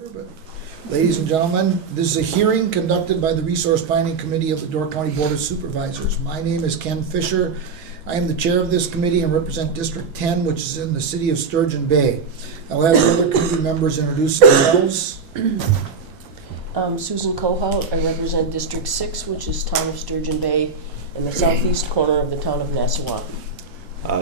But, ladies and gentlemen, this is a hearing conducted by the Resource Planning Committee of the Door County Board of Supervisors. My name is Ken Fisher. I am the chair of this committee and represent District 10, which is in the city of Sturgeon Bay. I'll have the other committee members introduce themselves. Susan Kohout. I represent District 6, which is town of Sturgeon Bay in the southeast corner of the town of Nassau.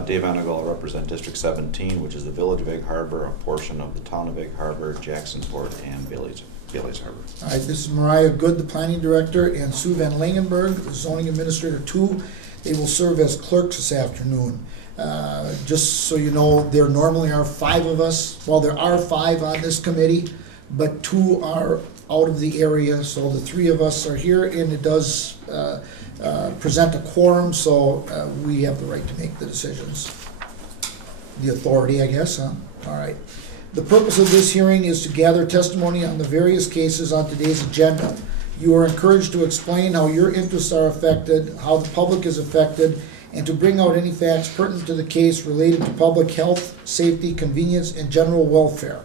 Dave Anagal, I represent District 17, which is the village of Egg Harbor, a portion of the town of Egg Harbor, Jacksonport, and Bailey's Harbor. All right, this is Mariah Good, the planning director, and Sue Van Langenberg, the zoning administrator 2. They will serve as clerks this afternoon. Just so you know, there normally are 5 of us. Well, there are 5 on this committee, but 2 are out of the area, so the 3 of us are here, and it does present a quorum, so we have the right to make the decisions. The authority, I guess, huh? All right. The purpose of this hearing is to gather testimony on the various cases on today's agenda. You are encouraged to explain how your interests are affected, how the public is affected, and to bring out any facts pertinent to the case related to public health, safety, convenience, and general welfare.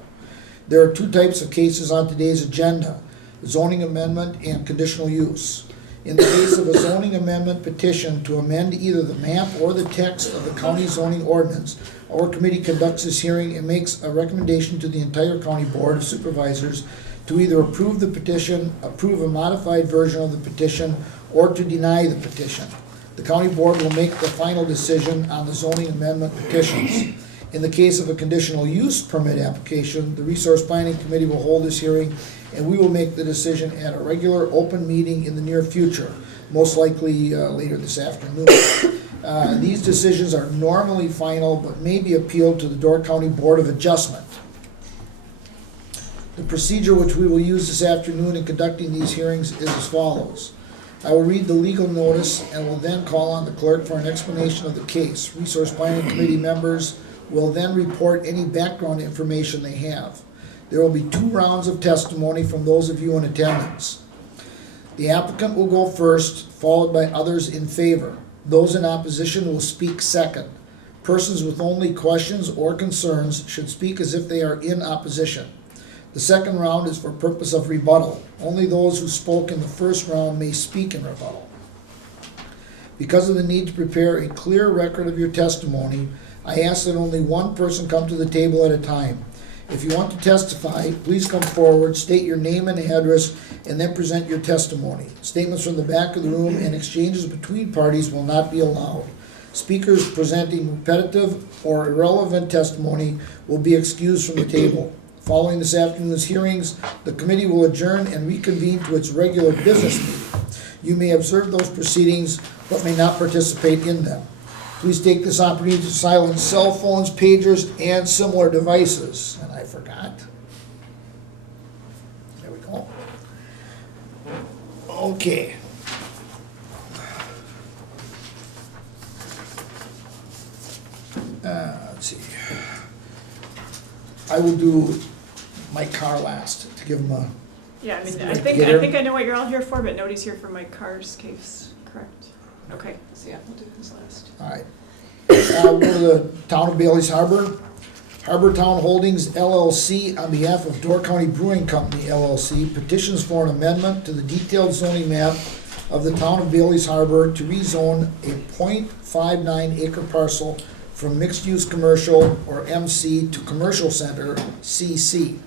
There are 2 types of cases on today's agenda: zoning amendment and conditional use. In the case of a zoning amendment petition to amend either the map or the text of the county zoning ordinance, our committee conducts this hearing and makes a recommendation to the entire county board of supervisors to either approve the petition, approve a modified version of the petition, or to deny the petition. The county board will make the final decision on the zoning amendment petitions. In the case of a conditional use permit application, the Resource Planning Committee will hold this hearing, and we will make the decision at a regular open meeting in the near future, most likely later this afternoon. These decisions are normally final, but may be appealed to the Door County Board of Adjustment. The procedure which we will use this afternoon in conducting these hearings is as follows. I will read the legal notice and will then call on the clerk for an explanation of the case. Resource Planning Committee members will then report any background information they have. There will be 2 rounds of testimony from those of you in attendance. The applicant will go first, followed by others in favor. Those in opposition will speak second. Persons with only questions or concerns should speak as if they are in opposition. The second round is for purpose of rebuttal. Only those who spoke in the first round may speak in rebuttal. Because of the need to prepare a clear record of your testimony, I ask that only 1 person come to the table at a time. If you want to testify, please come forward, state your name and address, and then present your testimony. Statements from the back of the room and exchanges between parties will not be allowed. Speakers presenting repetitive or irrelevant testimony will be excused from the table. Following this afternoon's hearings, the committee will adjourn and reconvene to its regular business meeting. You may observe those proceedings, but may not participate in them. Please take this opportunity to silence cell phones, pagers, and similar devices. And I forgot. There we go. Okay. Let's see. I will do my car last to give them a. Yeah, I mean, I think I know what you're all here for, but nobody's here for my car's case, correct? Okay, so yeah, we'll do this last. All right. We'll go to the town of Bailey's Harbor. Harbor Town Holdings LLC, on behalf of Door County Brewing Company LLC, petitions for an amendment to the detailed zoning map of the town of Bailey's Harbor to rezone a .59 acre parcel from mixed-use commercial, or MC, to commercial center, CC.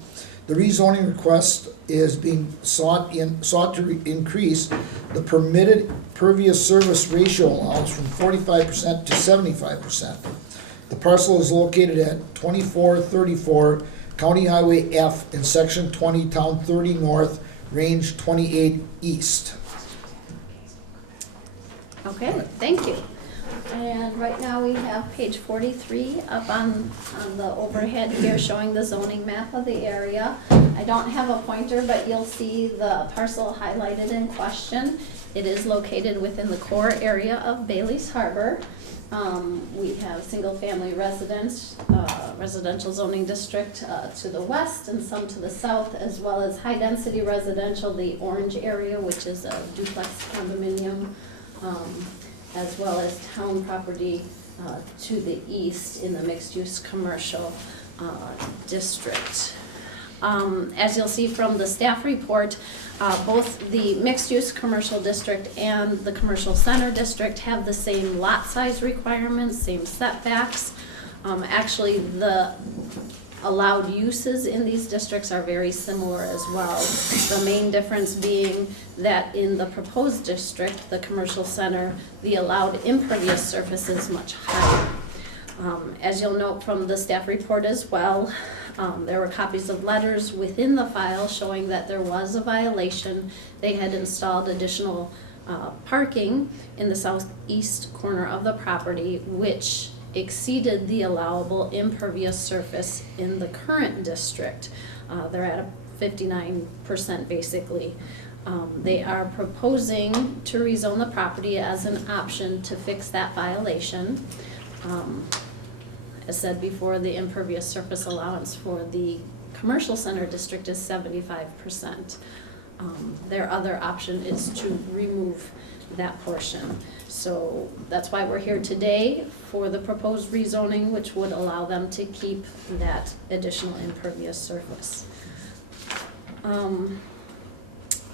The rezoning request is being sought to increase the permitted pervious service ratio allowance from 45% to 75%. The parcel is located at 2434 County Highway F in Section 20, Town 30 North, Range 28 East. Okay, thank you. And right now we have page 43 up on the overhead here showing the zoning map of the area. I don't have a pointer, but you'll see the parcel highlighted in question. It is located within the core area of Bailey's Harbor. We have single-family residential zoning district to the west and some to the south, as well as high-density residential, the orange area, which is a duplex condominium, as well as town property to the east in the mixed-use commercial district. As you'll see from the staff report, both the mixed-use commercial district and the commercial center district have the same lot size requirements, same setbacks. Actually, the allowed uses in these districts are very similar as well. The main difference being that in the proposed district, the commercial center, the allowed impervious surface is much higher. As you'll note from the staff report as well, there were copies of letters within the file showing that there was a violation. They had installed additional parking in the southeast corner of the property, which exceeded the allowable impervious surface in the current district. They're at a 59% basically. They are proposing to rezone the property as an option to fix that violation. As said before, the impervious surface allowance for the commercial center district is 75%. Their other option is to remove that portion. So that's why we're here today for the proposed rezoning, which would allow them to keep that additional impervious surface. I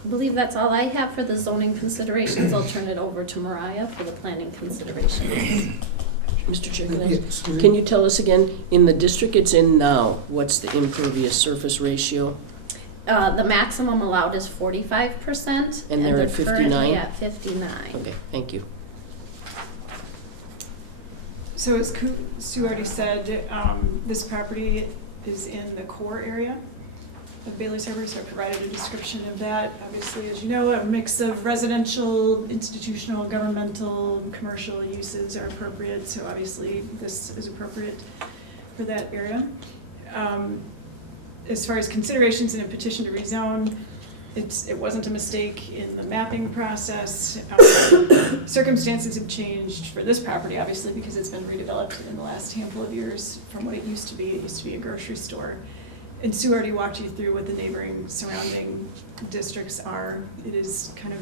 believe that's all I have for the zoning considerations. I'll turn it over to Mariah for the planning considerations. Mr. Chair, Yes, can you tell us again, in the district it's in now, what's the impervious surface ratio? The maximum allowed is 45%. And they're at currently 59? at 59. Okay, thank you. So as Sue already said, this property is in the core area of Bailey's Harbor, so I provided a description of that. Obviously, as you know, a mix of residential, institutional, governmental, commercial uses are appropriate, so obviously this is appropriate for that area. As far as considerations in a petition to rezone, it wasn't a mistake in the mapping process. Circumstances have changed for this property, obviously, because it's been redeveloped in the last handful of years from what it used to be. It used to be a grocery store. And Sue already walked you through what the neighboring surrounding districts are. It is kind of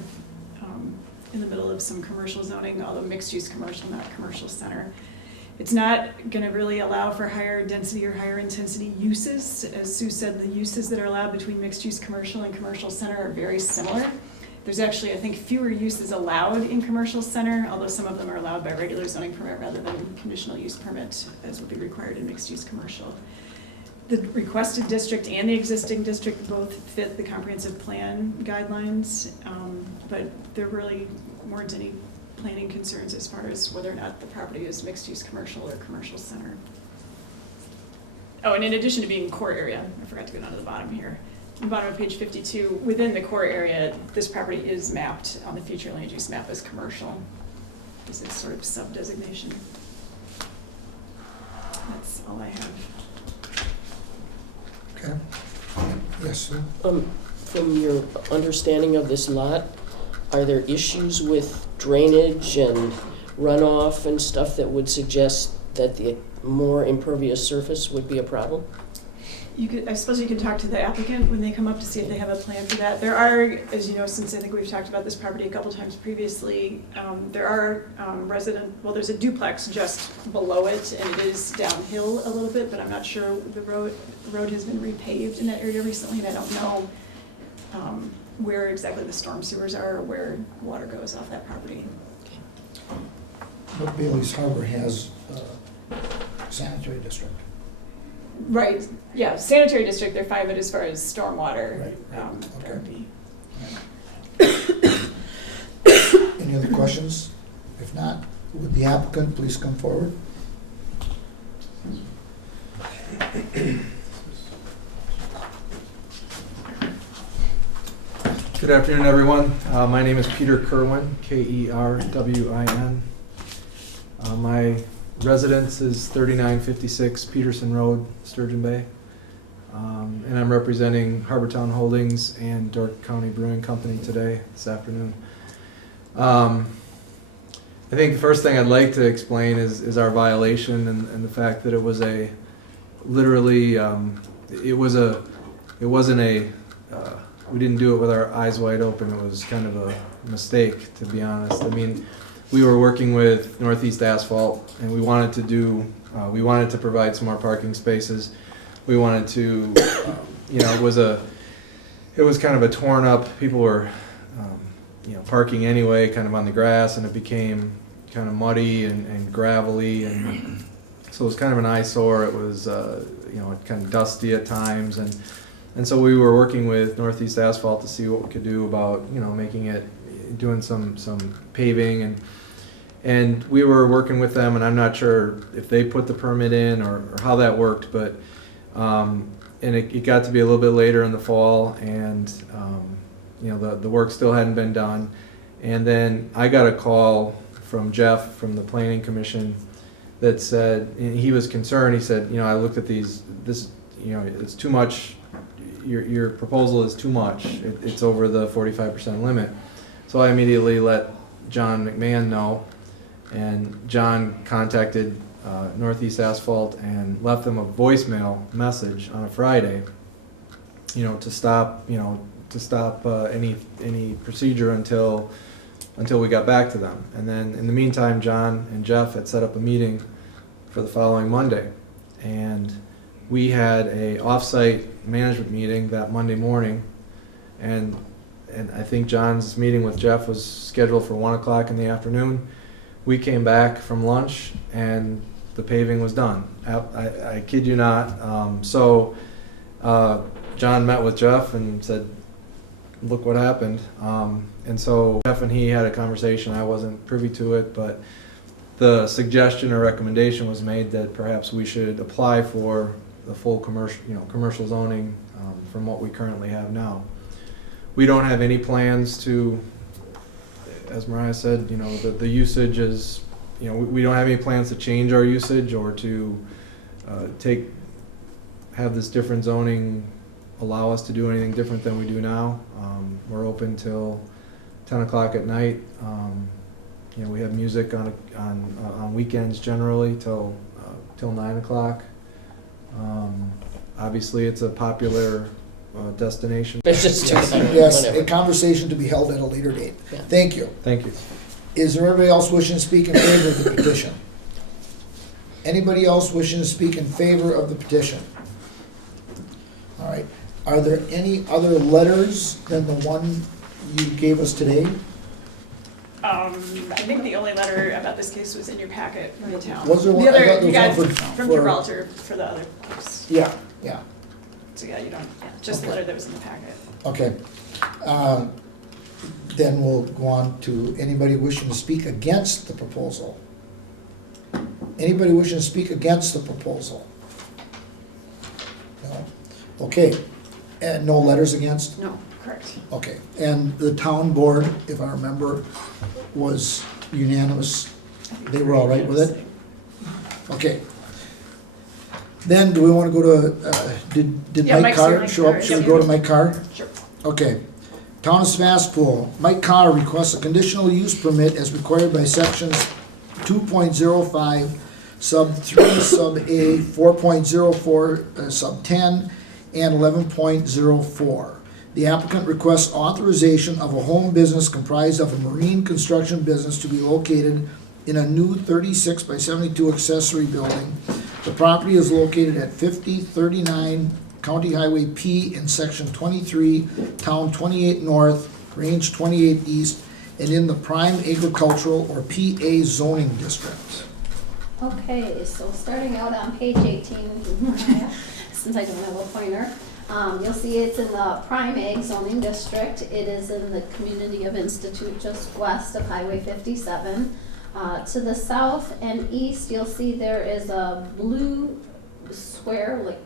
in the middle of some commercial zoning, although mixed-use commercial, not commercial center. It's not going to really allow for higher density or higher intensity uses. As Sue said, the uses that are allowed between mixed-use commercial and commercial center are very similar. There's actually, I think, fewer uses allowed in commercial center, although some of them are allowed by regular zoning permit rather than conditional use permit, as would be required in mixed-use commercial. The requested district and the existing district both fit the comprehensive plan guidelines, but there really weren't any planning concerns as far as whether or not the property is mixed-use commercial or commercial center. Oh, and in addition to being core area, I forgot to go down to the bottom here. On the bottom of page 52, within the core area, this property is mapped on the future land use map as commercial. This is sort of sub-designation. That's all I have. Okay. Yes, sir. From your understanding of this lot, are there issues with drainage and runoff and stuff that would suggest that the more impervious surface would be a problem? I suppose you can talk to the applicant when they come up to see if they have a plan for that. There are, as you know, since I think we've talked about this property a couple times previously, there are there's a duplex just below it, and it is downhill a little bit, but I'm not sure the road has been repaved in that area recently, and I don't know where exactly the storm sewers are or where water goes off that property. But Bailey's Harbor has sanitary district. Right, yeah, sanitary district, they're fine, but as far as stormwater Right. therapy. Any other questions? If not, would the applicant please come forward? Good afternoon, everyone. My name is Peter Kerwin, Kerwin. My residence is 3956 Peterson Road, Sturgeon Bay. And I'm representing Harbortown Holdings and Dork County Brewing Company today, this afternoon. I think the first thing I'd like to explain is our violation and the fact that it was we didn't do it with our eyes wide open. It was kind of a mistake, to be honest. I mean, we were working with Northeast Asphalt, and we wanted to provide some more parking spaces. We wanted to you know, it was kind of a torn up, people were, you know, parking anyway, kind of on the grass, and it became kind of muddy and gravelly, and so it was kind of an eyesore. It was, you know, kind of dusty at times, and so we were working with Northeast Asphalt to see what we could do about, you know, making it, doing some paving, and we were working with them, and I'm not sure if they put the permit in or how that worked, but and it got to be a little bit later in the fall, and you know, the work still hadn't been done. And then I got a call from Jeff from the Planning Commission that said, and he was concerned. He said, you know, I looked at this, you know, it's too much. Your proposal is too much. It's over the 45% limit. So I immediately let John McMahon know, and John contacted Northeast Asphalt and left them a voicemail message on a Friday, you know, to stop any procedure until we got back to them. And then in the meantime, John and Jeff had set up a meeting for the following Monday, and we had a off-site management meeting that Monday morning, and I think John's meeting with Jeff was scheduled for 1 o'clock in the afternoon. We came back from lunch and the paving was done. I kid you not. So John met with Jeff and said, look what happened. And so Jeff and he had a conversation. I wasn't privy to it, but the suggestion or recommendation was made that perhaps we should apply for the full commercial zoning from what we currently have now. We don't have any plans to, as Mariah said, you know, the usage is, you know, we don't have any plans to change our usage or to have this different zoning allow us to do anything different than we do now. We're open till 10 o'clock at night. You know, we have music on weekends generally till 9 o'clock. Obviously, it's a popular destination. It's just Yes, whatever. a conversation to be held at a later date. Yeah. Thank you. Thank you. Is there anybody else wishing to speak in favor of the petition? Anybody else wishing to speak in favor of the petition? All right. Are there any other letters than the one you gave us today? I think the only letter about this case was in your packet from the town. Was there one? The I thought other, there you got was one from for- Gibraltar for the other case. Yeah, yeah. So yeah, you don't, yeah, just the Okay. letter that was in the packet. Okay. Then we'll go on to anybody wishing to speak against the proposal. Anybody wishing to speak against the proposal? No? Okay. And no letters against? No, correct. Okay. And the town board, if I remember, was unanimous? They were all right with it? Okay. Then, do we want to go to, did Yeah, Mike Mike's Carr here, Mike show up? Carr, Should we yep. go to Mike Carr? Sure. Okay. Town of Sevastopol, Mike Carr requests a conditional use permit as required by sections 2.05 sub 3 sub A, 4.04 sub 10, and 11.04. The applicant requests authorization of a home business comprised of a marine construction business to be located in a new 36 by 72 accessory building. The property is located at 5039 County Highway P in Section 23, Town 28 North, Range 28 East, and in the Prime Agricultural or PA zoning district. Okay, so starting out on page 18, Mariah, since I don't have a pointer, you'll see it's in the Prime Ag zoning district. It is in the community of Institute just west of Highway 57. To the south and east, you'll see there is a blue square, like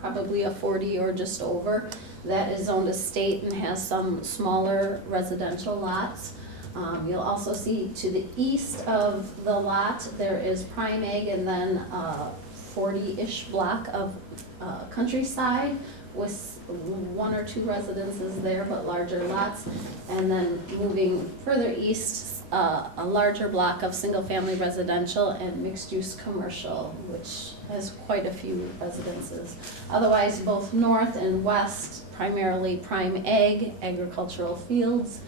probably a 40 or just over, that is zoned estate and has some smaller residential lots. You'll also see to the east of the lot, there is Prime Ag and then a 40-ish block of countryside with 1 or 2 residences there, but larger lots. And then moving further east, a larger block of single-family residential and mixed-use commercial, which has quite a few residences. Otherwise, both north and west, primarily Prime Ag, agricultural fields,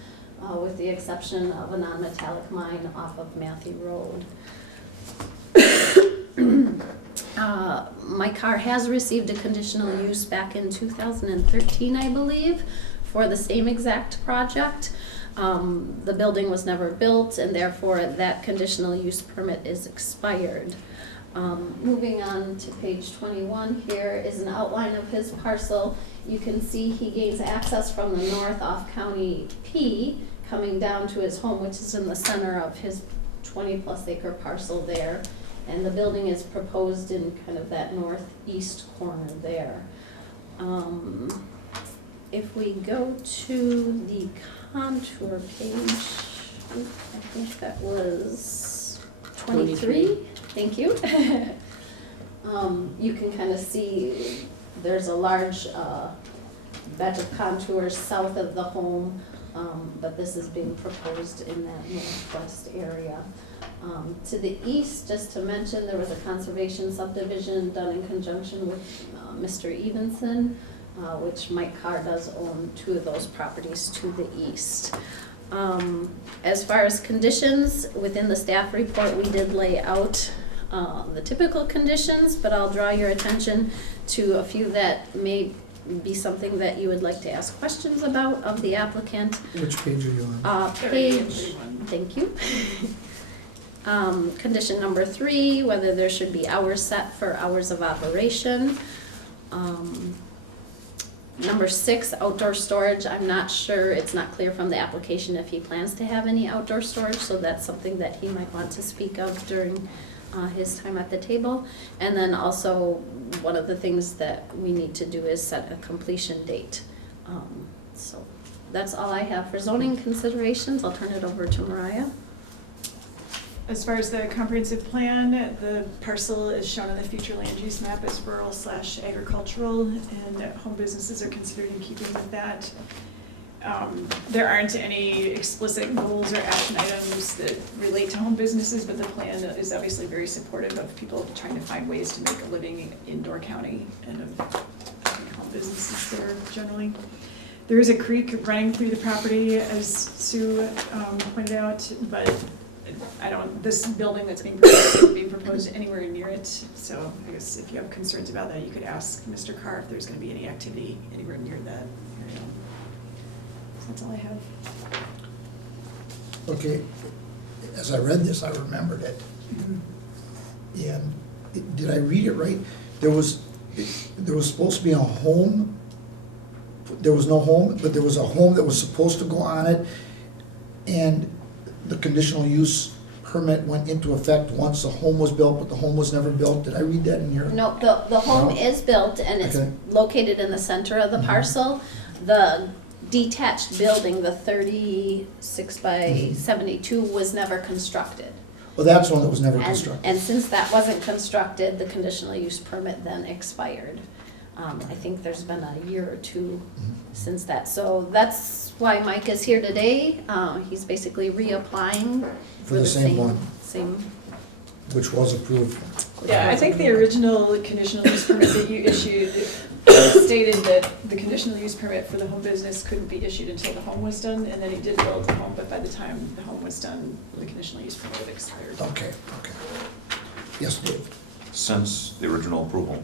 with the exception of a non-metallic mine off of Matthew Road. My car has received a conditional use back in 2013, I believe, for the same exact project. The building was never built, and therefore that conditional use permit is expired. Moving on to page 21, here is an outline of his parcel. You can see he gains access from the north off County P, coming down to his home, which is in the center of his 20-plus acre parcel there. And the building is proposed in kind of that northeast corner there. If we go to the contour page, I think that was 23. Thank you. You can kind of see there's a large bed of contours south of the home, but this is being proposed in that northwest area. To the east, just to mention, there was a conservation subdivision done in conjunction with Mr. Evenson, which Mike Carr does own 2 of those properties to the east. As far as conditions, within the staff report, we did lay out the typical conditions, but I'll draw your attention to a few that may be something that you would like to ask questions about of the applicant. Which page are you on? Page, thank you. Condition number 3, whether there should be hours set for hours of operation. Number 6, outdoor storage. I'm not sure, it's not clear from the application if he plans to have any outdoor storage, so that's something that he might want to speak of during his time at the table. And then also, one of the things that we need to do is set a completion date. So that's all I have for zoning considerations. I'll turn it over to Mariah. As far as the comprehensive plan, the parcel is shown on the future land use map as rural/agricultural, and home businesses are considered in keeping with that. There aren't any explicit goals or action items that relate to home businesses, but the plan is obviously very supportive of people trying to find ways to make a living in Door County and of home businesses there generally. There is a creek running through the property, as Sue pointed out, but this building that's being proposed isn't being proposed anywhere near it, so I guess if you have concerns about that, you could ask Mr. Carr if there's gonna be any activity anywhere near that area. So that's all I have. Okay, as I read this, I remembered it. And did I read it right? There was supposed to be a home, there was no home, but there was a home that was supposed to go on it, and the conditional use permit went into effect once the home was built, but the home was never built. Did I read that in here? No, the home is built and it's Okay. located in the center of the parcel. The detached building, the 36 by 72, was never constructed. Well, that's one that was never And constructed. since that wasn't constructed, the conditional use permit then expired. I think there's been a year or 2 since that. So that's why Mike is here today. He's basically reapplying For the same one. Same. Which was approved. Yeah, I think the original conditional use permit that you issued stated that the conditional use permit for the home business couldn't be issued until the home was done, and then he did build the home, but by the time the home was done, the conditional use permit had expired. Okay. Yes, Dave? Since the original approval,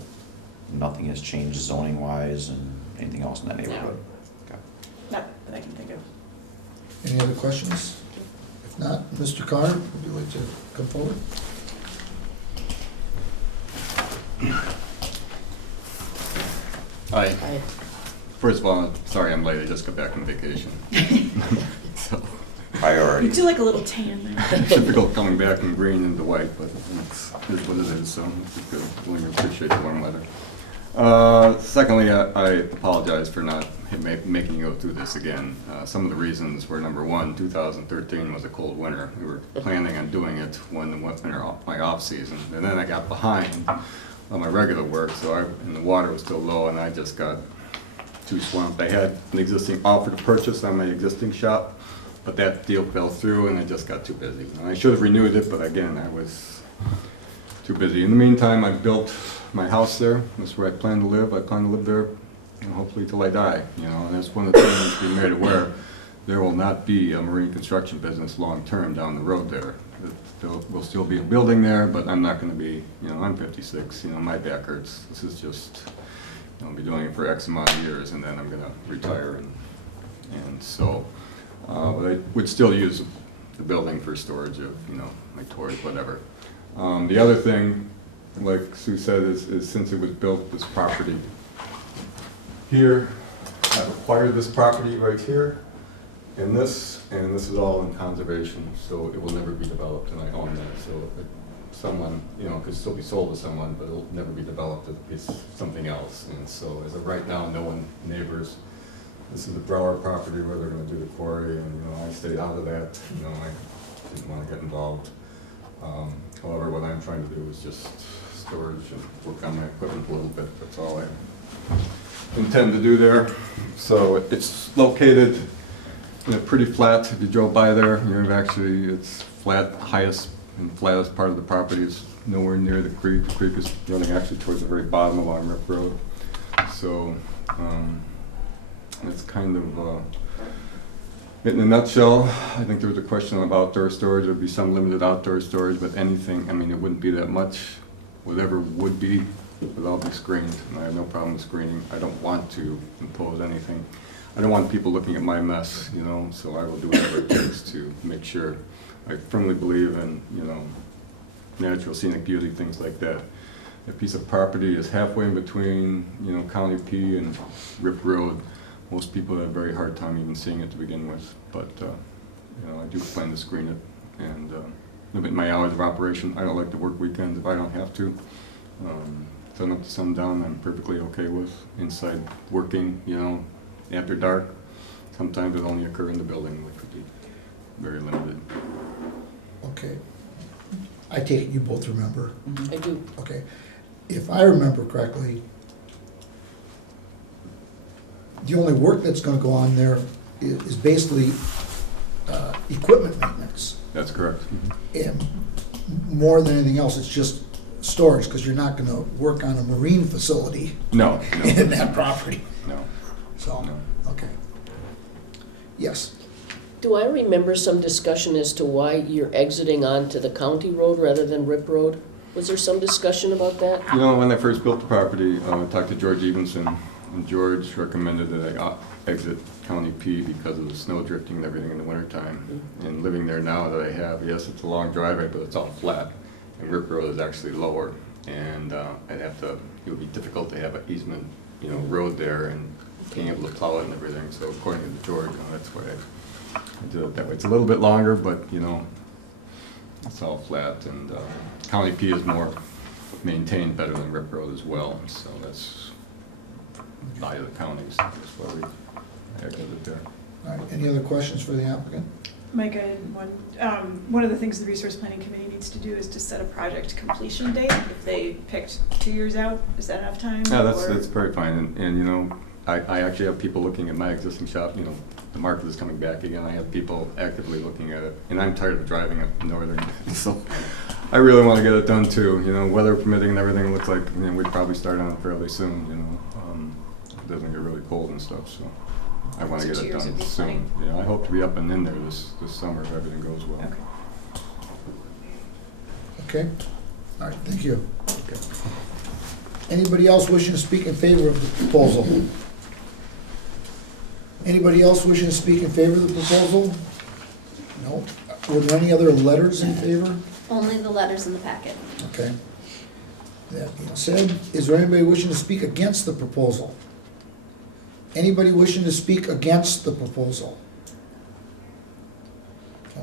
nothing has changed zoning-wise and anything else in that neighborhood? Okay. Not that I can think of. Any other questions? If not, Mr. Carr, would you like to come forward? Hi. Hi. First of all, sorry I'm late. I just got back from vacation. So, You Priority. do like a little tan there. typical coming back from green into white, but it's what it is, so it's good. Really appreciate the warm weather. Secondly, I apologize for not making you go through this again. Some of the reasons were, number one, 2013 was a cold winter. We were planning on doing it when the winter, my off season, and then I got behind on my regular work, and the water was still low, and I just got too swamped. I had an existing offer to purchase on my existing shop, but that deal fell through, and I just got too busy. And I should have renewed it, but again, I was too busy. In the meantime, I built my house there. That's where I plan to live. I plan to live there, hopefully till I die. And that's one of the things to be made aware. There will not be a marine construction business long-term down the road there. We'll still be a building there, but I'm not gonna be, I'm 56, my back hurts. This is just, I'll be doing it for X amount of years, and then I'm gonna retire, and so, but I would still use the building for storage of, my toys, whatever. The other thing, like Sue said, is since it was built, this property here, I've acquired this property right here, and this is all in conservation, so it will never be developed, and I own that, so if someone, could still be sold to someone, but it'll never be developed, it'll be something else, and so as of right now, no one, neighbors, this is the Brower property where they're gonna do the quarry, and, I stayed out of that, I didn't wanna get involved. However, what I'm trying to do is just storage and work on my equipment a little bit, that's all I intend to do there. So it's located pretty flat. If you drove by there, it's flat, highest and flattest part of the property is nowhere near the creek. The creek is running actually towards the very bottom along Rip Road. So it's kind of, in a nutshell, I think there was a question about outdoor storage. There would be some limited outdoor storage, but anything, it wouldn't be that much. Whatever would be, would all be screened. And I have no problem with screening. I don't want to impose anything. I don't want people looking at my mess, so I will do whatever it takes to make sure. I firmly believe in, natural scenic beauty, things like that. A piece of property is halfway in between, County P and Rip Road. Most people have a very hard time even seeing it to begin with, but, I do plan to screen it and limit my hours of operation. I don't like to work weekends if I don't have to. Sun up to sundown, I'm perfectly okay with. Inside working, after dark, sometimes it only occur in the building, which would be very limited. Okay. I take it you both remember. I do. Okay. If I remember correctly, the only work that's gonna go on there is basically equipment maintenance. That's correct. And more than anything else, it's just storage, because you're not gonna work on a marine facility No, in that property. no. So, No. okay. Yes. Do I remember some discussion as to why you're exiting onto the county road rather than Rip Road? Was there some discussion about that? When I first built the property, I talked to George Evenson, and George recommended that I exit County P because of the snow drifting and everything in the wintertime. And living there now that I have, yes, it's a long driveway, but it's all flat. And Rip Road is actually lower, and it would be difficult to have an easement, road there and being able to plow it and everything. So according to George, that's why I did it that way. It's a little bit longer, but, it's all flat, and County P is more maintained better than Rip Road as well, so that's by the counties, that's why we exited there. All right, any other questions for the applicant? Mike, I had one. One of the things the Resource Planning Committee needs to do is to set a project completion date. If they picked 2 years out, is that enough time? Yeah, or- that's very fine, and I actually have people looking at my existing shop, the market is coming back again, I have people actively looking at it, and I'm tired of driving up northern, so I really want to get it done too, weather permitting and everything, looks like, we'd probably start on it fairly soon, it doesn't get really cold and stuff, so I want to So get 2 it years done would be soon. fine. I hope to be up and in there this summer if everything goes well. Okay. Okay, all right, thank you. Okay. Anybody else wishing to speak in favor of the proposal? Anybody else wishing to speak in favor of the proposal? No. Were there any other letters in favor? Only the letters in the packet. Okay. That being said, is there anybody wishing to speak against the proposal? Anybody wishing to speak against the proposal?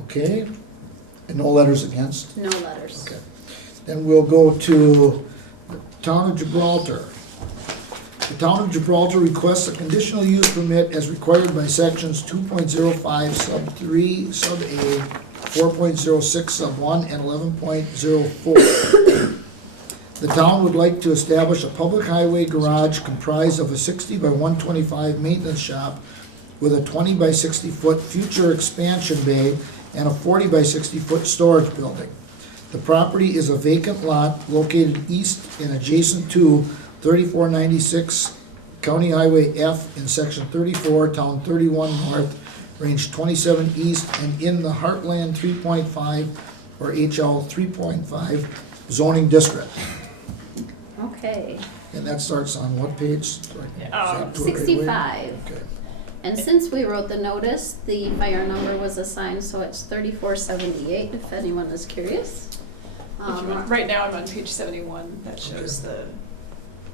Okay, and no letters against? No letters. Okay. Then we'll go to the Town of Gibraltar. The Town of Gibraltar requests a conditional use permit as required by sections 2.05 sub 3 sub A, 4.06 sub 1, and 11.04. The town would like to establish a public highway garage comprised of a 60 by 125 maintenance shop with a 20 by 60 foot future expansion bay and a 40 by 60 foot storage building. The property is a vacant lot located east and adjacent to 3496 County Highway F in section 34, town 31 north, range 27 east, and in the Heartland 3.5 or HL 3.5 zoning district. Okay, And that starts on what page? So I can zap to it right away. 65. Okay. And since we wrote the notice, the fire number was assigned, so it's 3478, if anyone is curious. Right now, I'm on page 71, that shows the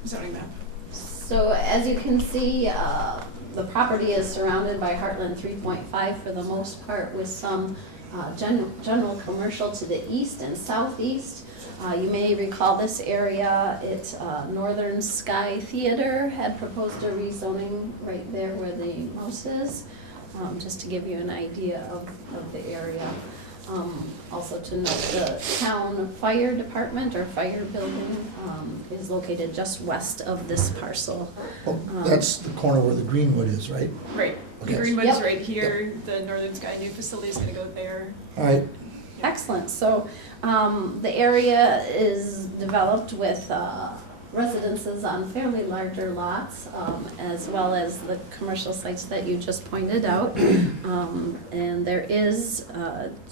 zoning map. So as you can see, the property is surrounded by Heartland 3.5 for the most part, with some general commercial to the east and southeast. You may recall this area, Northern Sky Theater had proposed a rezoning right there where the mouse is, just to give you an idea of the area. Also to note, the town fire department or fire building is located just west of this parcel. Oh, that's the corner where the Greenwood is, right? Right, the Okay. Greenwood's Yep. right here, the Northern Sky new facility is gonna go there. All right, Excellent, so the area is developed with residences on fairly larger lots, as well as the commercial sites that you just pointed out. And there is,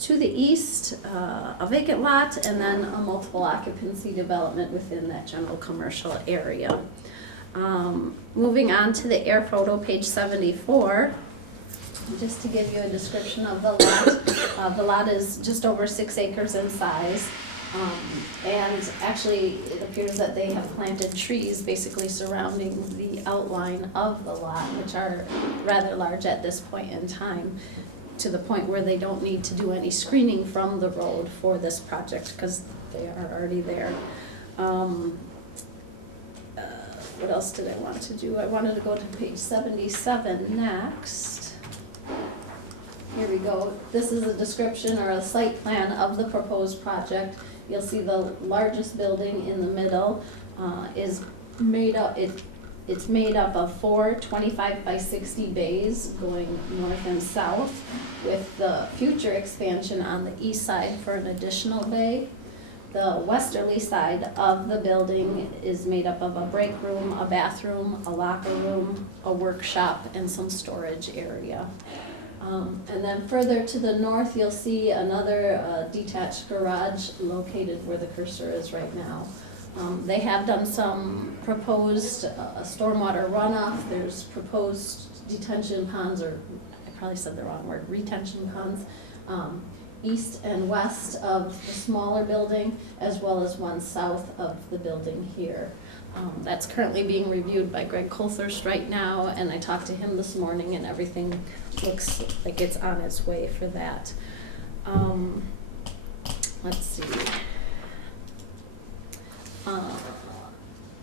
to the east, a vacant lot and then a multiple occupancy development within that general commercial area. Moving on to the air photo, page 74. Just to give you a description of the lot. The lot is just over 6 acres in size. And actually, it appears that they have planted trees basically surrounding the outline of the lot, which are rather large at this point in time, to the point where they don't need to do any screening from the road for this project, because they are already there. What else did I want to do? I wanted to go to page 77 next. Here we go. This is a description or a site plan of the proposed project. You'll see the largest building in the middle is made up, it's made up of 4 25 by 60 bays going north and south, with the future expansion on the east side for an additional bay. The westerly side of the building is made up of a break room, a bathroom, a locker room, a workshop, and some storage area. And then further to the north, you'll see another detached garage located where the cursor is right now. They have done some proposed stormwater runoff. There's proposed detention ponds, or I probably said the wrong word, retention ponds, east and west of the smaller building, as well as one south of the building here. That's currently being reviewed by Greg Colthurst right now, and I talked to him this morning, and everything looks like it's on its way for that. Let's see.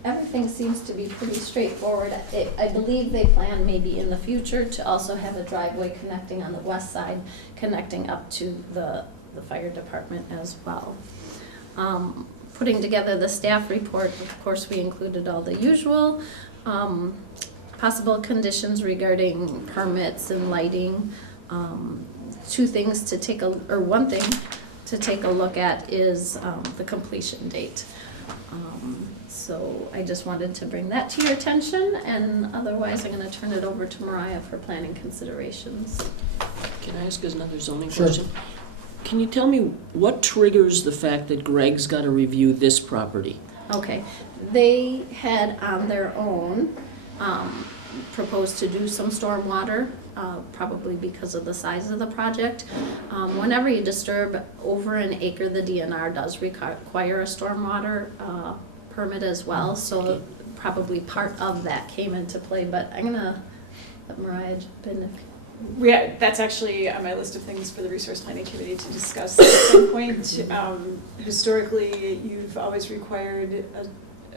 Everything seems to be pretty straightforward. I believe they plan maybe in the future to also have a driveway connecting on the west side, connecting up to the fire department as well. Putting together the staff report, of course, we included all the usual possible conditions regarding permits and lighting. One thing to take a look at is the completion date. So I just wanted to bring that to your attention, and otherwise I'm going to turn it over to Mariah for planning considerations. Can I ask another zoning Sure. question? Can you tell me what triggers the fact that Greg's got to review this property? Okay, they had on their own proposed to do some stormwater, probably because of the size of the project. Whenever you disturb over an acre, the DNR does require a stormwater permit as well, so probably part of that came into play, but I'm gonna let Mariah jump in. Yeah, that's actually on my list of things for the Resource Planning Committee to discuss at some point. Historically, you've always required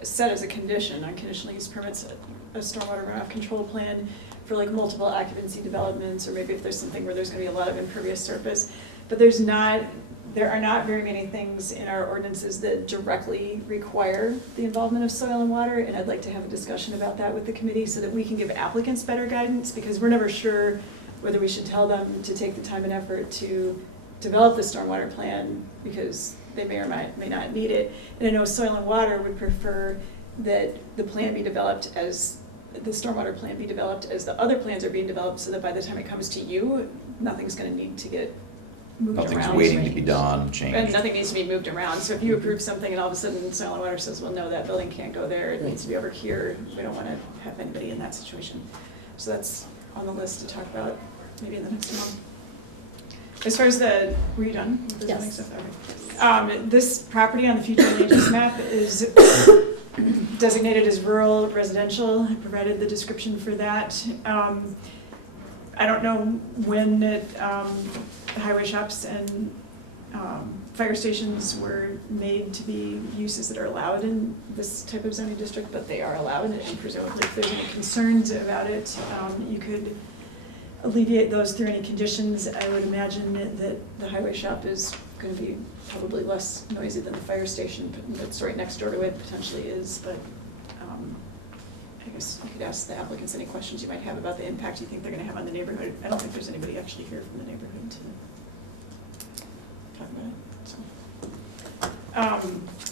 set as a condition on conditional use permits, a stormwater runoff control plan for like multiple occupancy developments, or maybe if there's something where there's gonna be a lot of impervious surface. But there are not very many things in our ordinances that directly require the involvement of soil and water, and I'd like to have a discussion about that with the committee so that we can give applicants better guidance, because we're never sure whether we should tell them to take the time and effort to develop the stormwater plan, because they may or may not need it. And I know soil and water would prefer that the plan be developed as, the stormwater plan be developed as the other plans are being developed, so that by the time it comes to you, nothing's gonna need to get moved around. Nothing's waiting to be done, And changed. nothing needs to be moved around, so if you approve something and all of a sudden Soil and Water says, well, no, that building can't go there, it needs to be over here, we don't wanna have anybody in that situation. So that's on the list to talk about, maybe in the next month. As far as were you done with the zoning Yes. stuff? Okay. This property on the future land use map is designated as rural residential. I provided the description for that. I don't know when the highway shops and fire stations were made to be uses that are allowed in this type of zoning district, but they are allowed, and presumably if there's any concerns about it, you could alleviate those through any conditions. I would imagine that the highway shop is going to be probably less noisy than the fire station that's right next door to it, potentially is, but I guess you could ask the applicants any questions you might have about the impact you think they're going to have on the neighborhood. I don't think there's anybody actually here from the neighborhood to talk about it. So,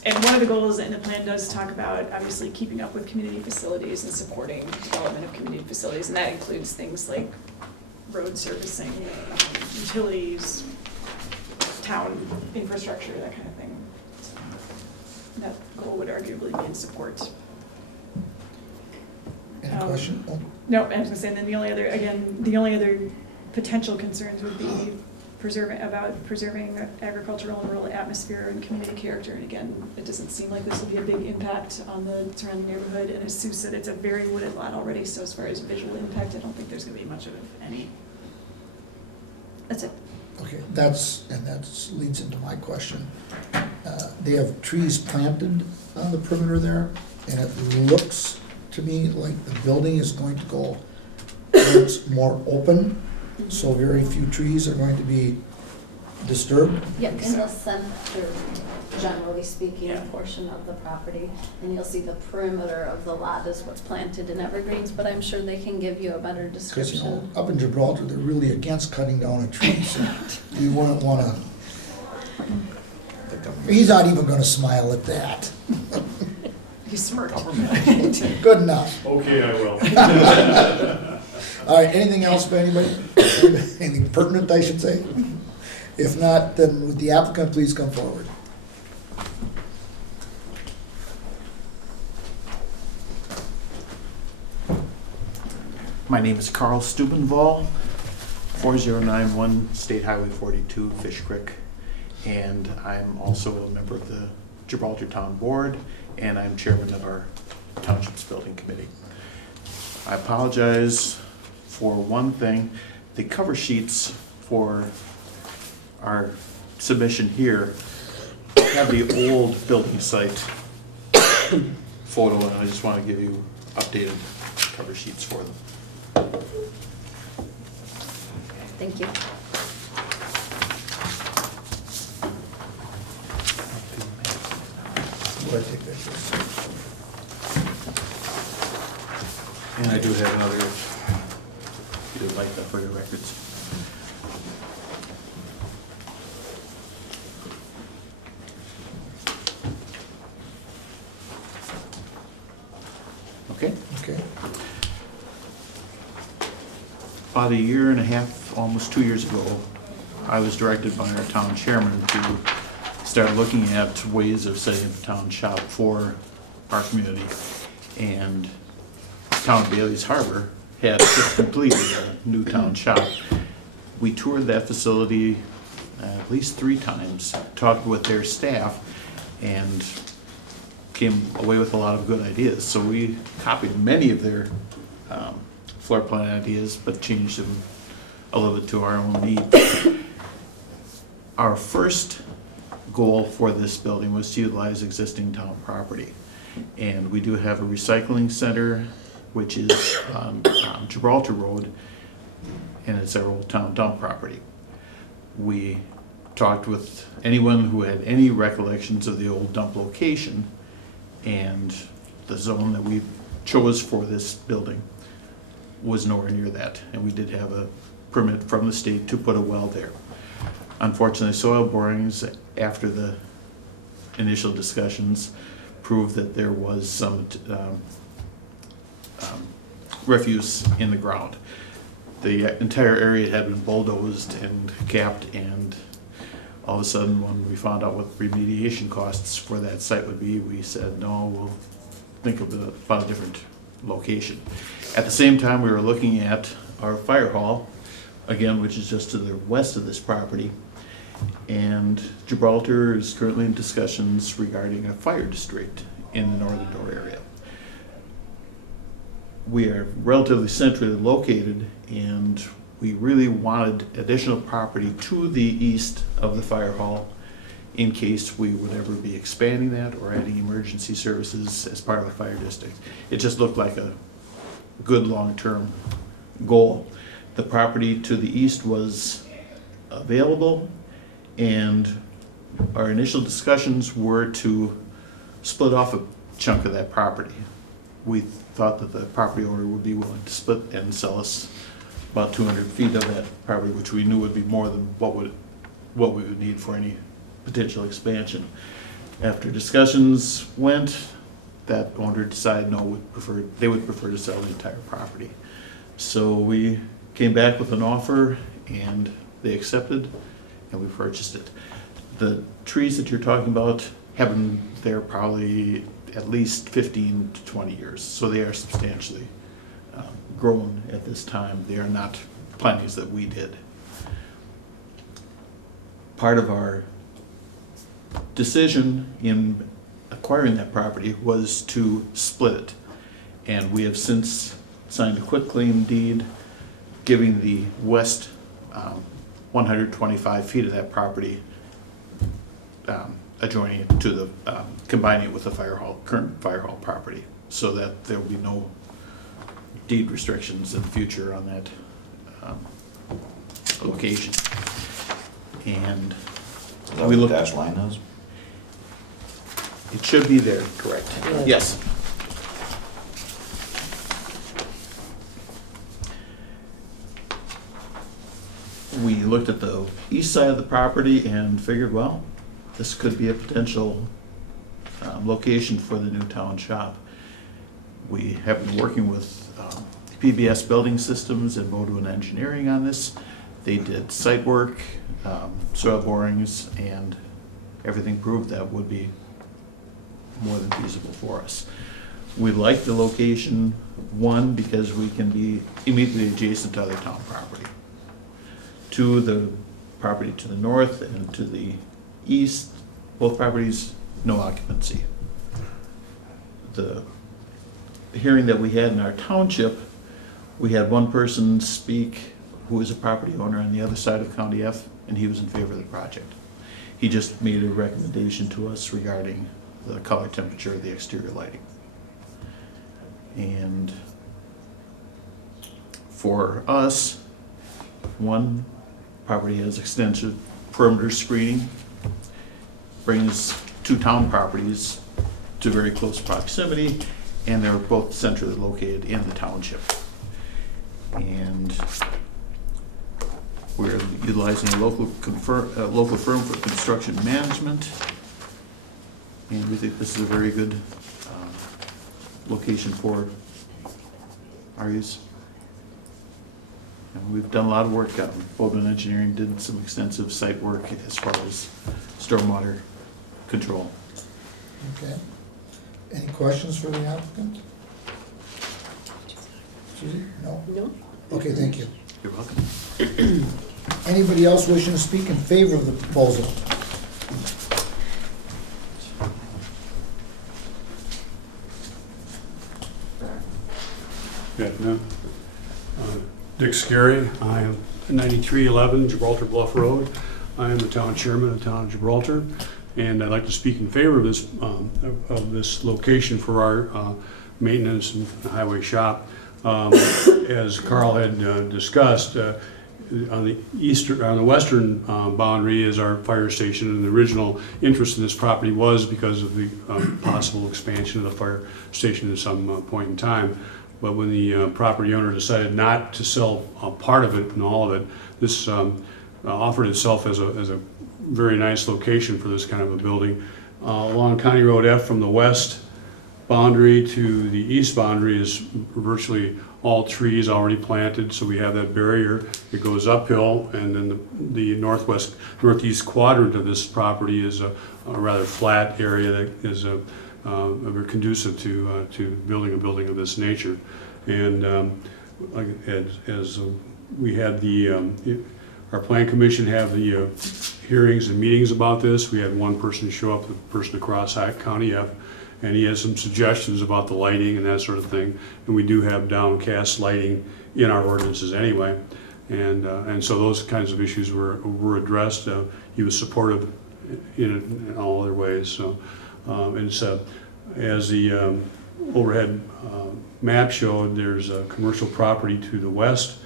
and one of the goals in the plan does talk about obviously keeping up with community facilities and supporting development of community facilities, and that includes things like road servicing, utilities, town infrastructure, that kind of thing. So that goal would arguably be in support. Any question? Oh, No, I was gonna say, and then the only other potential concerns would be preserving agricultural and rural atmosphere and community character. And again, it doesn't seem like this will be a big impact on the surrounding neighborhood. And as Sue said, it's a very wooded lot already, so as far as visual impact, I don't think there's gonna be much of any. That's it. okay, that leads into my question. They have trees planted on the perimeter there, and it looks to me like the building is going to go, it's more open, so very few trees are going to be disturbed. Yeah, in the center, generally speaking, Yeah. portion of the property. And you'll see the perimeter of the lot is what's planted in evergreens, but I'm sure they can give you a better Because, description. up in Gibraltar, they're really against cutting down a tree, so you wouldn't wanna, he's not even gonna smile at that. He smirked. Good enough. Okay, I will. All right, anything else by anybody? Anything pertinent, I should say? If not, then would the applicant please come forward? My name is Carl Stubenval, 4091 State Highway 42, Fish Creek, and I'm also a member of the Gibraltar Town Board, and I'm chairman of our Township's Building Committee. I apologize for one thing. The cover sheets for our submission here have the old building site photo, and I just want to give you updated cover sheets for them. Thank you. Go ahead, take that, please. And I do have another, if you'd like that for your records. Okay. Okay, About a year and a half, almost 2 years ago, I was directed by our town chairman to start looking at ways of setting up a town shop for our community. And town of Bailey's Harbor had just completed a new town shop. We toured that facility at least 3 times, talked with their staff, and came away with a lot of good ideas. So we copied many of their floor plan ideas, but changed them a little bit to our own needs. Our first goal for this building was to utilize existing town property. And we do have a recycling center, which is on Gibraltar Road, and it's our old town dump property. We talked with anyone who had any recollections of the old dump location, and the zone that we chose for this building was nowhere near that, and we did have a permit from the state to put a well there. Unfortunately, soil borings after the initial discussions proved that there was some refuse in the ground. The entire area had been bulldozed and capped, and All of a sudden, when we found out what remediation costs for that site would be, we said, no, we'll think about a different location. At the same time, we were looking at our fire hall, again, which is just to the west of this property. And Gibraltar is currently in discussions regarding a fire district in the northern door area. We are relatively centrally located, and we really wanted additional property to the east of the fire hall in case we would ever be expanding that or adding emergency services as part of the fire district. It just looked like a good long-term goal. The property to the east was available, and our initial discussions were to split off a chunk of that property. We thought that the property owner would be willing to split and sell us about 200 feet of that property, which we knew would be more than what we would need for any potential expansion. After discussions went, that owner decided no, they would prefer to sell the entire property. So we came back with an offer, and they accepted, and we purchased it. The trees that you're talking about have been there probably at least 15 to 20 years, so they are substantially grown at this time. They are not plantings that we did. Part of our decision in acquiring that property was to split it, and we have since signed a quitclaim deed giving the west 125 feet of that property adjoining it to the combining it with the current fire hall property, so that there will be no deed restrictions in the future on that location. And Is that we what look, the dash line is? it should be there, correct? Yeah. Yes. We looked at the east side of the property and figured, well, this could be a potential location for the new town shop. We have been working with PBS Building Systems and Moduen Engineering on this. They did site work, soil borings, and everything proved that would be more than feasible for us. We like the location, one, because we can be immediately adjacent to other town property. Two, the property to the north and to the east, both properties, no occupancy. The hearing that we had in our township, we had one person speak who is a property owner on the other side of County F, and he was in favor of the project. He just made a recommendation to us regarding the color temperature of the exterior lighting. And for us, one, property has extensive perimeter screening, brings two town properties to very close proximity, and they're both centrally located in the township. And we're utilizing a local firm for construction management, and we think this is a very good location for our use. And we've done a lot of work. Moduen Engineering did some extensive site work as far as stormwater control. Okay. Any questions for the applicant? Susie? No? No? Okay, thank you. You're welcome. Anybody else wishing to speak in favor of the proposal? Good afternoon. Dick Scary. I am 9311 Gibraltar Bluff Road. I am the town chairman of the town of Gibraltar, and I'd like to speak in favor of this location for our maintenance and highway shop. As Carl had discussed, on the western boundary is our fire station, and the original interest in this property was because of the possible expansion of the fire station at some point in time. But when the property owner decided not to sell part of it and all of it, this offered itself as a very nice location for this kind of a building. Along County Road F from the west boundary to the east boundary is virtually all trees already planted, so we have that barrier. It goes uphill, and then the northeast quadrant of this property is a rather flat area that is very conducive to building a building of this nature. And as we had our plan commission have the hearings and meetings about this, we had one person show up, the person across County F, and he has some suggestions about the lighting and that sort of thing. And we do have downcast lighting in our ordinances anyway. And so those kinds of issues were addressed. He was supportive in all other ways. So, and so as the overhead map showed, there's a commercial property to the west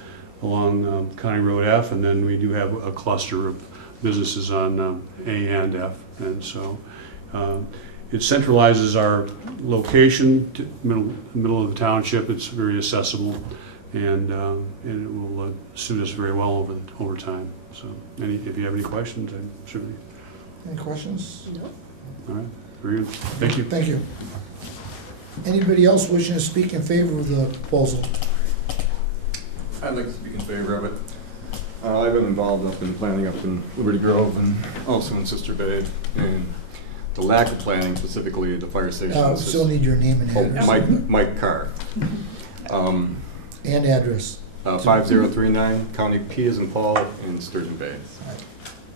along County Road F, and then we do have a cluster of businesses on A and F. And so it centralizes our location to middle of the township. It's very accessible, and it will suit us very well over time. So if you have any questions, I'm certainly. Any questions? No. All right, very good. Thank you. Thank you. Anybody else wishing to speak in favor of the proposal? I'd like to speak in favor of it. I've been involved in planning up in Liberty Grove and also in Sister Bay, and the lack of planning, specifically at the fire station. Still need your name and address. Mike Carr. And address. 5039 County P as in Paul in Sturgeon Bay.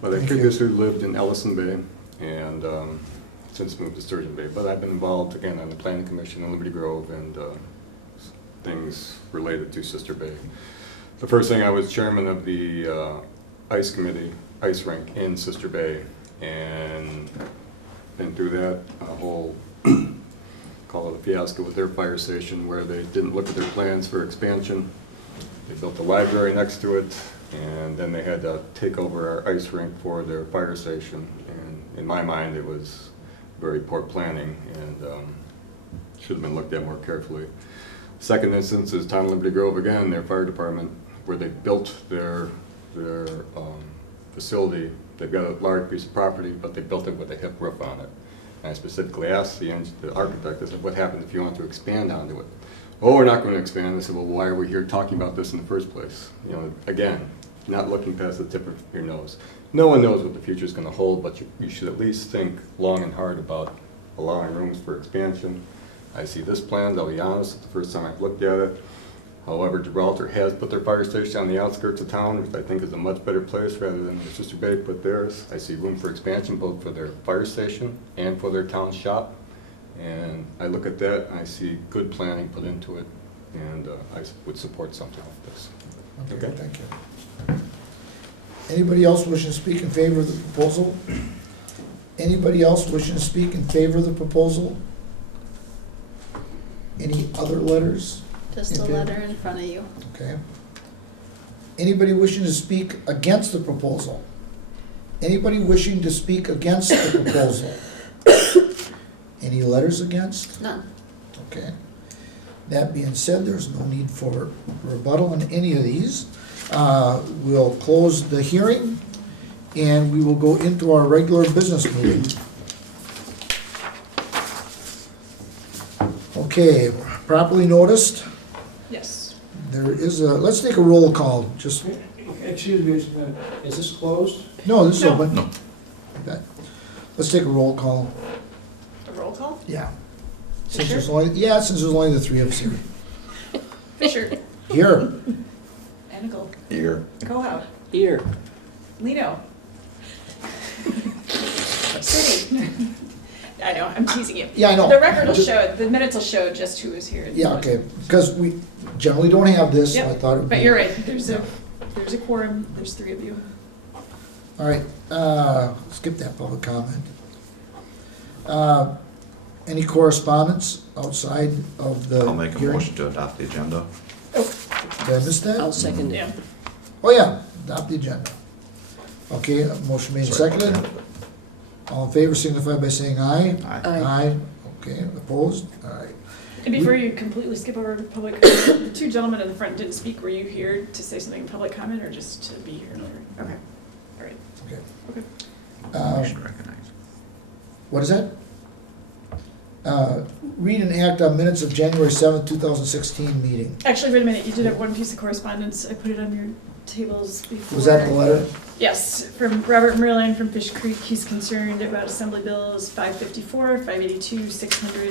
But I Thank you. previously lived in Ellison Bay and since moved to Sturgeon Bay. But I've been involved again on the planning commission in Liberty Grove and things related to Sister Bay. The first thing, I was chairman of the ice committee, ice rink in Sister Bay, and been through that whole call it a fiasco with their fire station, where they didn't look at their plans for expansion. They built a library next to it, and then they had to take over our ice rink for their fire station. And in my mind, it was very poor planning and should have been looked at more carefully. Second instance is Town of Liberty Grove again, their fire department, where they built their facility. They've got a large piece of property, but they built it with a hip roof on it. And I specifically asked the architect, I said, what happens if you want to expand onto it? Oh, we're not going to expand. I said, well, why are we here talking about this in the first place? You know, again, not looking past the tip of your nose. No one knows what the future is going to hold, but you should at least think long and hard about allowing rooms for expansion. I see this plan, I'll be honest, it's the first time I've looked at it. However, Gibraltar has put their fire station on the outskirts of town, which I think is a much better place rather than the Sister Bay put theirs. I see room for expansion both for their fire station and for their town shop. And I look at that and I see good planning put into it, and I would support something like this. Okay, thank you. Anybody else wishing to speak in favor of the proposal? Anybody else wishing to speak in favor of the proposal? Any other letters? Just a letter in front of you. Okay. Anybody wishing to speak against the proposal? Anybody wishing to speak against the proposal? Any letters against? None. Okay. That being said, there's no need for rebuttal on any of these. We'll close the hearing and we will go into our regular business meeting. Okay, properly noticed. Yes. There is let's take a roll call, just, Excuse me, is this closed? no, this is No. open. No. Okay. Let's take a roll call, A roll call? yeah. For Since sure? there's only, since there's only the three of us here. Fisher. Here, Anicle. Here. Kohout. Here. Lino. City. I know, I'm teasing you. Yeah, I know. The record will Just- show, the minutes will show just who is here. yeah, okay, because we generally don't have this, so I Yep, thought it would be. but you're right, there's a quorum, there's three of you. All right, skip that public comment. Any correspondence outside of the I'll make a hearing? motion to adopt the agenda. Did I miss that? I'll second it. Yeah. Oh, yeah, adopt the agenda. Okay, motion made and Sorry. seconded. All in favor signify by saying aye. Aye. Aye, okay, opposed? All right. And before you completely skip over to public comment, the two gentlemen in the front didn't speak. Were you here to say something in public comment or just to be here? Okay, all right. Okay. Okay. Motion recognized. What is that? read and act on minutes of January 7th, 2016 meeting. Actually, wait a minute, you did have one piece of correspondence, I put it on your tables before. Was that the letter? Yes, from Robert Merlin from Fish Creek. He's concerned about Assembly Bills 554, 582, 600,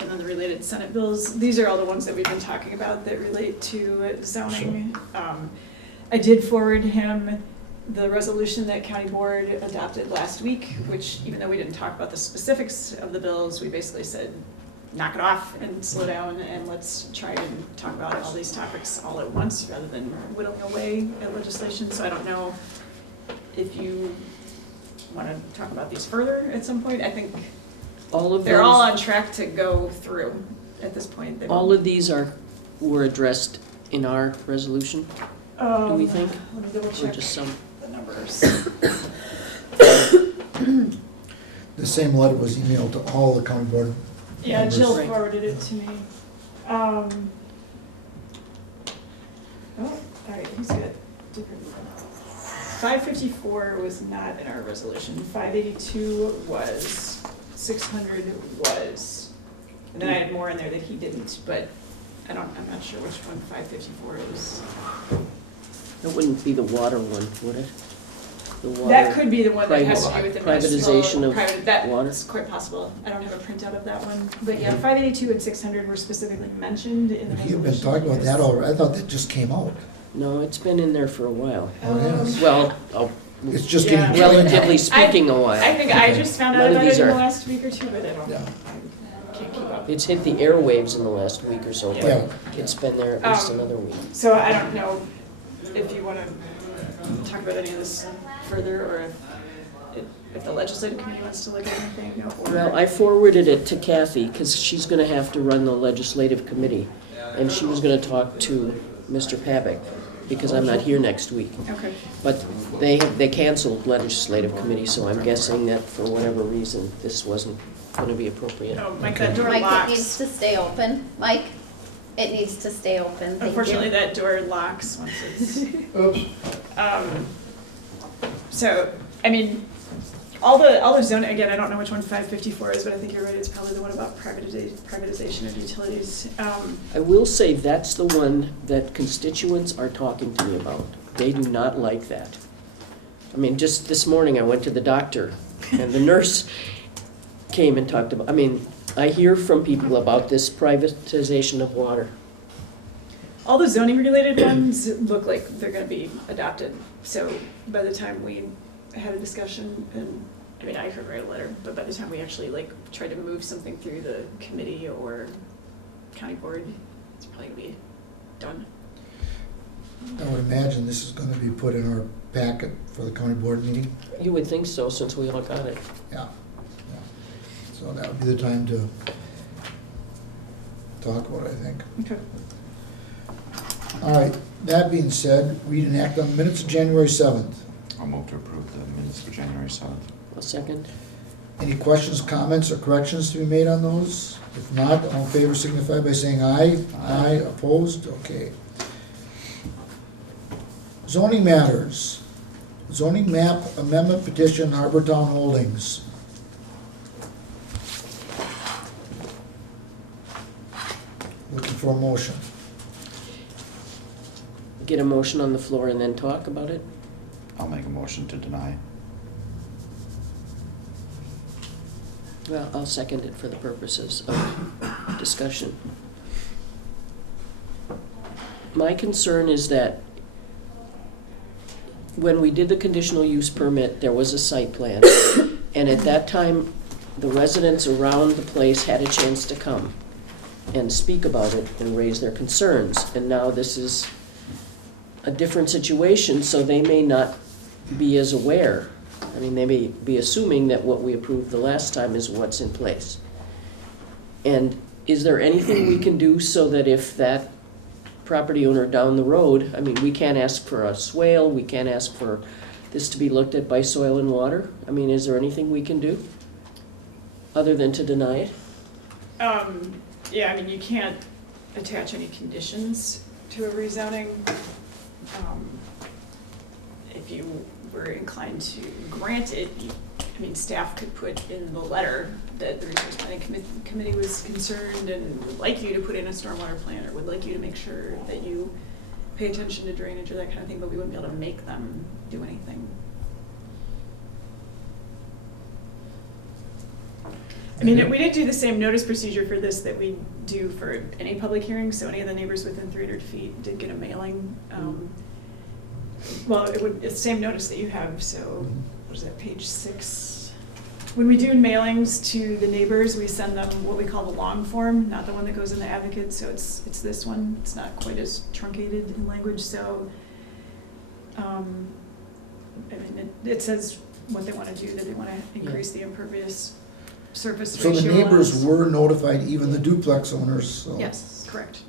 and then the related Senate bills. These are all the ones that we've been talking about that relate to zoning. I did forward him the resolution that County Board adopted last week, which even though we didn't talk about the specifics of the bills, we basically said, knock it off and slow down and let's try and talk about all these topics all at once rather than whittling away at legislation. So I don't know if you want to talk about these further at some point. I think All of they're all those, on track to go through at this point. They all of these were addressed in our resolution, do we think? Let me double Or check just some? the numbers. The same letter was emailed to all the county board. Yeah, members. Jill Right. forwarded it to me. Oh, all right, he's got different. 554 was not in our resolution. 582 was. 600 was. And then I had more in there that he didn't, but I'm not sure which one 554 is. It wouldn't be the water one, would it? The water. That could be the one that has to do with the Privatization of water. That's quite possible. I don't have a printout of that one. But yeah, 582 and 600 were specifically mentioned in the resolution. You've been talking about that already. I thought that just came out. No, it's been in there for a while. Oh, yes. Well, It's just Yeah. getting cleaned relatively up. speaking, a while. I think I just found out None of about it these in the are- last week or two, but I don't, Yeah. I can't keep up. It's hit the airwaves in the last week or so, Yeah. but it's been there at least another week. So I don't know if you want to talk about any of this further, or if the legislative committee wants to look at anything, or. Well, I forwarded it to Kathy, because she's gonna have to run the legislative committee, and she was gonna talk to Mr. Pavick, because I'm not here next week. Okay. But they canceled legislative committee, so I'm guessing that for whatever reason, this wasn't gonna be appropriate. Oh, Mike, that door Mike, it needs locks. to stay open. Mike, it needs to stay open. Thank you. Unfortunately, that door locks once it's. Oops. So, I mean, all the zoning, again, I don't know which one 554 is, but I think you're right, it's probably the one about privatization of utilities. I will say that's the one that constituents are talking to me about. They do not like that. I mean, just this morning I went to the doctor and the nurse came and talked about, I mean, I hear from people about this privatization of water. All the zoning related ones look like they're gonna be adopted, so by the time we had a discussion, and, I mean, I could write a letter, but by the time we actually try to move something through the committee or county board, it's probably gonna be done. I would imagine this is gonna be put in our packet for the county board meeting. You would think so, since we all got it. Yeah. So that would be the time to talk about it, I think. Okay. All right, that being said, read and act on the minutes of January 7th. I'll move to approve the minutes for January 7th. A second? Any questions, comments, or corrections to be made on those? If not, all in favor signify by saying aye. Aye, opposed? Okay. Zoning matters. Zoning map amendment petition, Harbor Town Holdings. Looking for a motion. Get a motion on the floor and then talk about it? I'll make a motion to deny. Well, I'll second it for the purposes of discussion. My concern is that when we did the conditional use permit, there was a site plan. And at that time, the residents around the place had a chance to come and speak about it and raise their concerns. And now this is a different situation, so they may not be as aware. I mean, they may be assuming that what we approved the last time is what's in place. And is there anything we can do so that if that property owner down the road, I mean, we can't ask for a swale, we can't ask for this to be looked at by Soil and Water? I mean, is there anything we can do other than to deny it? Yeah, I mean, you can't attach any conditions to a rezoning. If you were inclined to grant it, I mean, staff could put in the letter that the resource planning committee was concerned and would like you to put in a stormwater plan, or would like you to make sure that you pay attention to drainage or that kind of thing, but we wouldn't be able to make them do anything. I mean, we didn't do the same notice procedure for this that we do for any public hearing, so any of the neighbors within 300 feet did get a mailing. Well, it's the same notice that you have, so, what is that, page 6? When we do mailings to the neighbors, we send them what we call the long form, not the one that goes in the advocate, so it's this one. It's not quite as truncated in language, so, I mean, it says what they want to do, that they want to increase the impervious surface So ratio. the neighbors allowance. were notified, even the duplex owners, so. Yes, correct.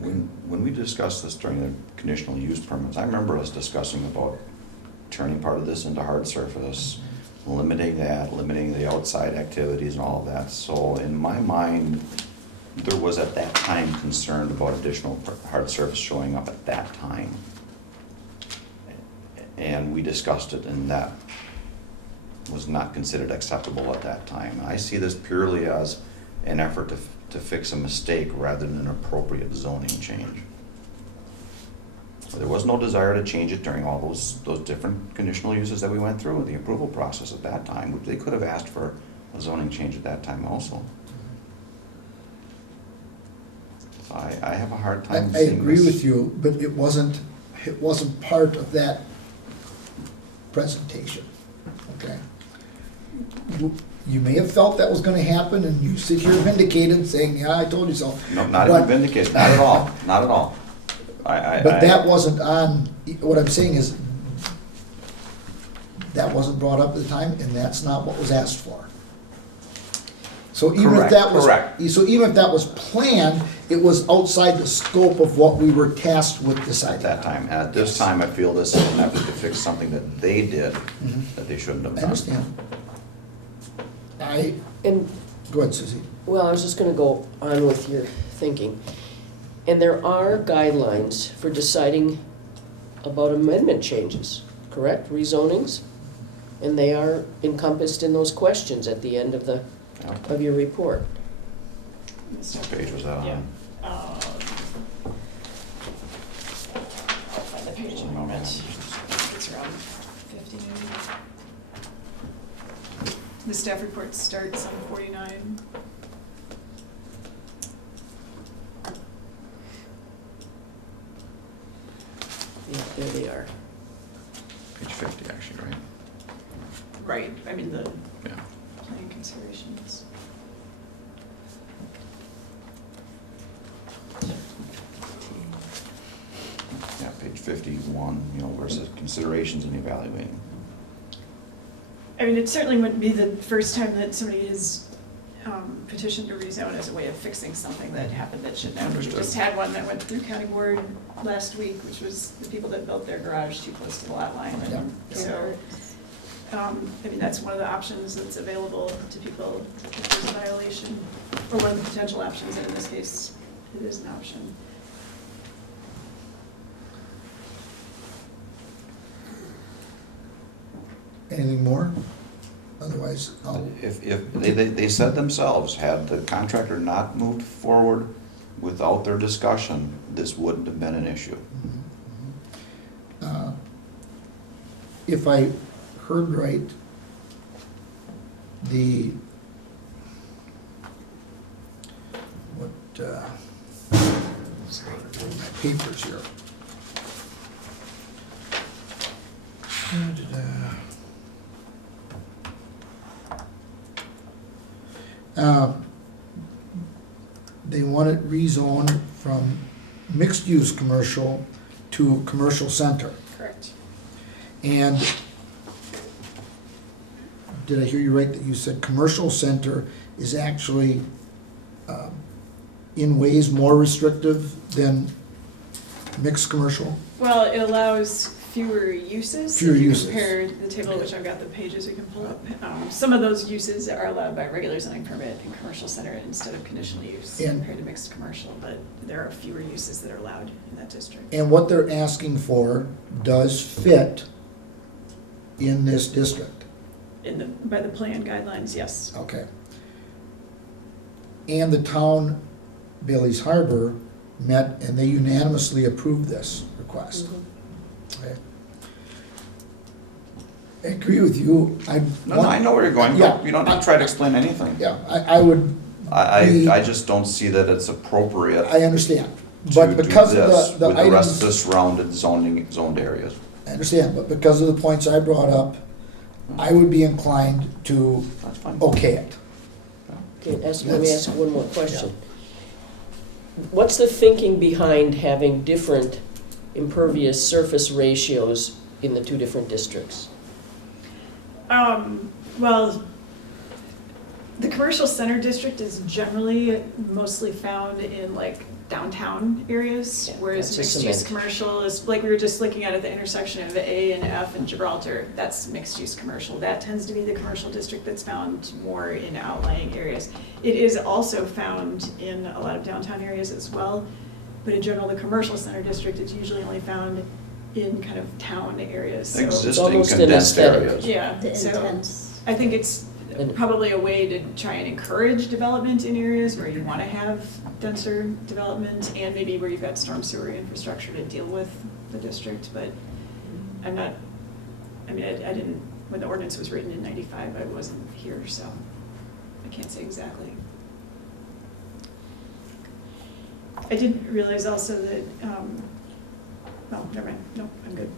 When we discussed this during the conditional use permits, I remember us discussing about turning part of this into hard surface, limiting the outside activities and all of that. So in my mind, there was at that time concern about additional hard surface showing up at that time. And we discussed it, and that was not considered acceptable at that time. And I see this purely as an effort to fix a mistake rather than an appropriate zoning change. There was no desire to change it during all those different conditional uses that we went through, the approval process at that time, which they could have asked for a zoning change at that time also. So I have a hard I time seeing agree this. with you, but it wasn't part of that presentation, okay? You may have felt that was gonna happen, and you sit here vindicated, saying, yeah, I told you so. No, not But- even vindicated, not at all, not at all. But that wasn't on, what I'm saying is, that wasn't brought up at the time, and that's not what was asked for. So even if that was. Correct. So even if that was planned, it was outside the scope of what we were tasked with At deciding. that time. At this time, I feel this is an effort to fix something that they did that they shouldn't have I done. understand. And, Go ahead, Suzie. well, I was just gonna go on with your thinking. And there are guidelines for deciding about amendment changes, correct? Rezonings? And they are encompassed in those questions at the end of Yeah. your report. What page was that on? Yeah. I'll find the page in a moment. It's around 50 maybe. The staff report starts on 49. Yeah, there they are. Page 50, actually, right? Right, I mean, the Yeah. planning considerations. Yeah, page 51, where it says considerations in evaluating. I mean, it certainly wouldn't be the first time that somebody has petitioned to rezone as a way of fixing something that happened that shouldn't have. We Understood. just had one that went through county board last week, which was the people that built their garage too close to the lot line. And so, I mean, that's one of the options that's available to people if there's a violation, or one of the potential options, and in this case, it is an option. Anything more? Otherwise, If they said themselves, had the contractor not moved forward without their discussion, this wouldn't have been an issue. if I heard right, my papers here. They want it rezoned from mixed-use commercial to commercial center. Correct. And did I hear you right that you said commercial center is actually in ways more restrictive than mixed commercial? Well, it allows fewer uses. Fewer If you uses. compare the table, which I've got the pages we can pull up. Some of those uses are allowed by regular zoning permit in commercial center instead of conditional use And- compared to mixed commercial, but there are fewer uses that are allowed in that district. And what they're asking for does fit in this district. by the plan guidelines, yes. Okay. And the town, Bailey's Harbor, met and they unanimously approved this request. Okay. I agree with you. No, I know where you're going, Yeah. but you don't have to try to explain anything. Yeah, I would, I just don't see that it's appropriate I understand. to But do because this of the with the rest of the items, surrounded zoned areas. I understand, but because of the points I brought up, I would be inclined to That's fine. okay it. Okay, let me ask one more question. What's the thinking behind having different impervious surface ratios in the two different districts? Well, the commercial center district is generally mostly found in like downtown areas, Yeah, whereas that's a mixed-use cement. commercial is, like we were just looking at the intersection of A and F in Gibraltar, that's mixed-use commercial. That tends to be the commercial district that's found more in outlying areas. It is also found in a lot of downtown areas as well, but in general, the commercial center district is usually only found in kind of town areas, so. Existing almost an condensed aesthetic. areas. Yeah, The so intense. I think it's And- probably a way to try and encourage development in areas where you want to have denser development and maybe where you've got storm sewer infrastructure to deal with the district, but I'm not, I mean, I didn't, when the ordinance was written in 95, I wasn't here, so I can't say exactly. I didn't realize also that, oh, never mind, no, I'm good.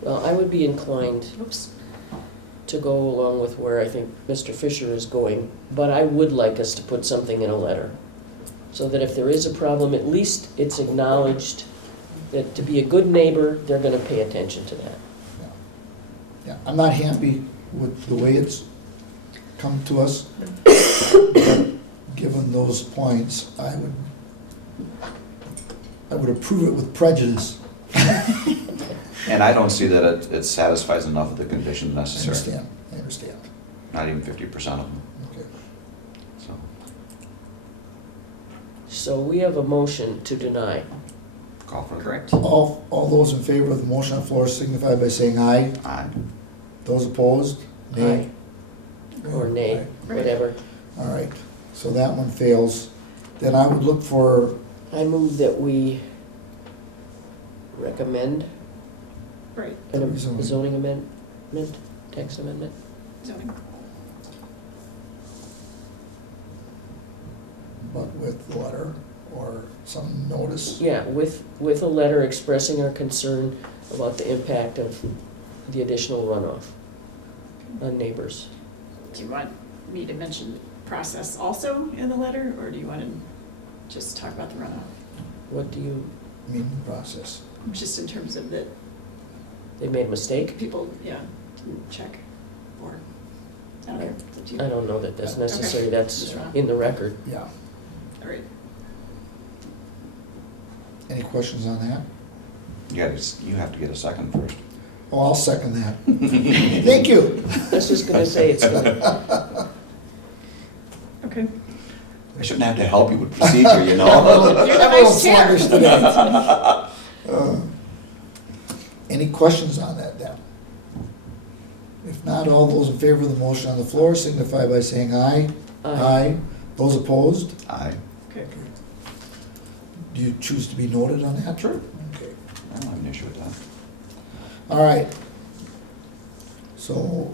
Well, I would be inclined to go along with where I think Mr. Fisher is going, but I would like us to put something in a letter, so that if there is a problem, at least it's acknowledged that to be a good neighbor, they're gonna pay attention to that. Yeah, I'm not happy with the way it's come to us, but given those points, I would approve it with prejudice. And I don't see that it satisfies enough of the conditions I necessary. understand, Not even 50% of them, okay. so. So we have a motion to deny. Call for it. Correct. All those in favor of the motion on the floor signify by saying aye. Aye. Those opposed, nay. Or nay, Aye. whatever. All right, so that one fails. Then I would look for, I move that we recommend Right, a Zoning. zoning amendment, text amendment. zoning. but with the letter or some notice. Yeah, with a letter expressing our concern about the impact of the additional runoff on neighbors. Do you want me to mention process also in the letter, or do you want to just talk about the runoff? What do you, Meeting process. Just in terms of that they made a mistake? people, yeah, didn't check, or, I don't care. It's up to you. I don't know that that's Okay. necessary, that's Just wrong. in the record. Yeah. All right. Any questions on that? You have to get a second first. Oh, I'll second that. Thank you. I was just gonna say it's done. Okay. I shouldn't have to help you with procedure, you know? You're the I'm a little vice chair. sluggish today. Any questions on that, then? If not, all those in favor of the motion on the floor signify by saying aye. Aye. Those opposed? Aye. Okay. Do you choose to be noted on that? Sure. Okay. I don't have an issue with that. All right. So,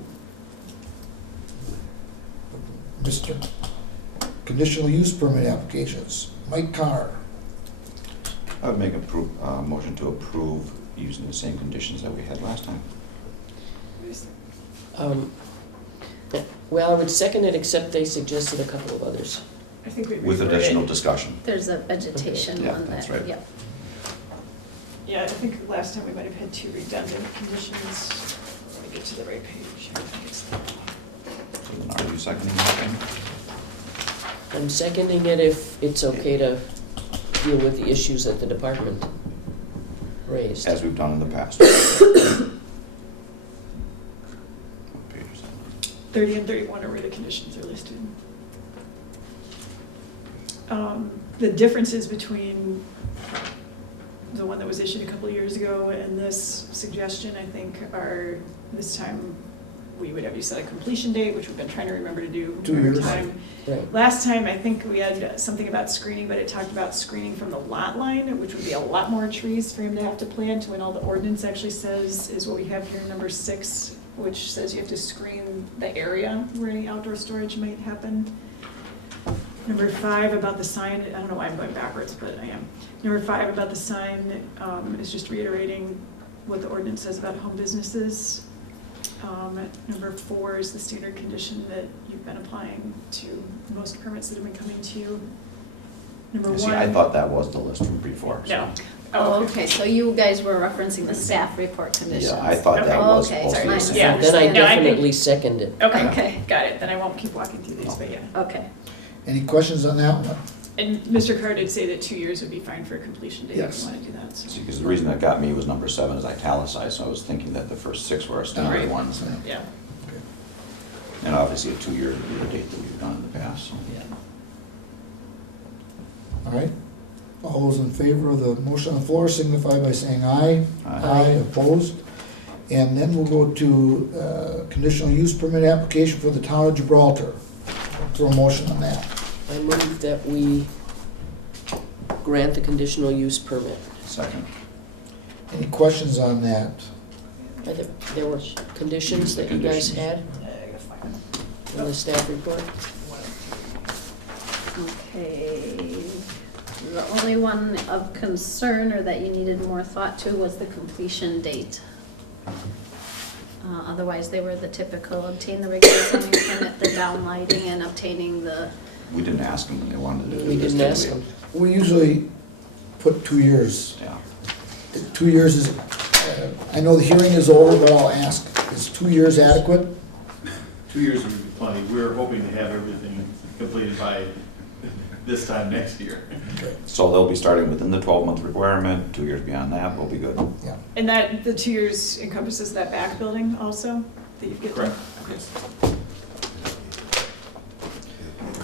Mr. Conditional use permit applications, Mike Carr. I would make a motion to approve using the same conditions that we had last time. Well, I would second it, except they suggested a couple of others. I think we With reworded- additional discussion. There's a vegetation Yeah, one that's that, right. yep. Yeah, I think last time we might have had two redundant conditions. Let me get to the right page. I think it's there. So then are you seconding that thing? I'm seconding it if it's okay to deal with the issues that the department raised. As we've done in the past. What page is that? 30 and 31 are where the conditions are listed. The differences between the one that was issued a couple of years ago, and this suggestion, I think, are, this time, we would have you set a completion date, which we've been trying to remember to do 2 every years. time. Right. Last time, I think we had something about screening, but it talked about screening from the lot line, which would be a lot more trees for him to have to plant, when all the ordinance actually says, is what we have here in number 6, which says you have to screen the area where any outdoor storage might happen. Number 5 about the sign, I don't know why I'm going backwards, but I am. Number 5 about the sign is just reiterating what the ordinance says about home businesses. Number 4 is the standard condition that you've been applying to most permits that have been coming to you. Number 1. See, I thought that was the list from before. so- No. Oh, okay, so you guys were referencing the staff report conditions. Yeah, I thought that Okay. was Okay, supposed to be. sorry. the same. Yeah. Then I No, I think- definitely second it. Okay, Okay. got it. Then I won't keep walking through these, but yeah. Okay, Any questions on that one? And Mr. Carr did say that 2 years would be fine for a completion date if Yes. you want to do that. so- See, because the reason that got me was number 7 is italicized, so I was thinking that the first 6 were our standard Right. ones. Yeah. And obviously a 2-year would be the date that we've done in the past, so. All right. All those in favor of the motion on the floor signify by saying aye. Aye. Opposed? And then we'll go to conditional use permit application for the town of Gibraltar. Throw a motion on that. I move that we grant the conditional use permit. Second. Any questions on that? There were conditions that you guys had in the staff report? okay. The only one of concern or that you needed more thought to was the completion date. Otherwise, they were the typical, obtain the regular zoning permit, the downlighting, and obtaining the, We didn't ask them when they wanted to do We this. didn't did ask we? them. We usually put 2 years. Yeah. 2 years is, I know the hearing is over, but I'll ask, is 2 years adequate? 2 years would be plenty. We're hoping to have everything completed by this time next year. So they'll be starting within the 12-month requirement, 2 years beyond that, we'll be good. Yeah. And that, the 2 years encompasses that back building also, that you've given? Correct. Okay.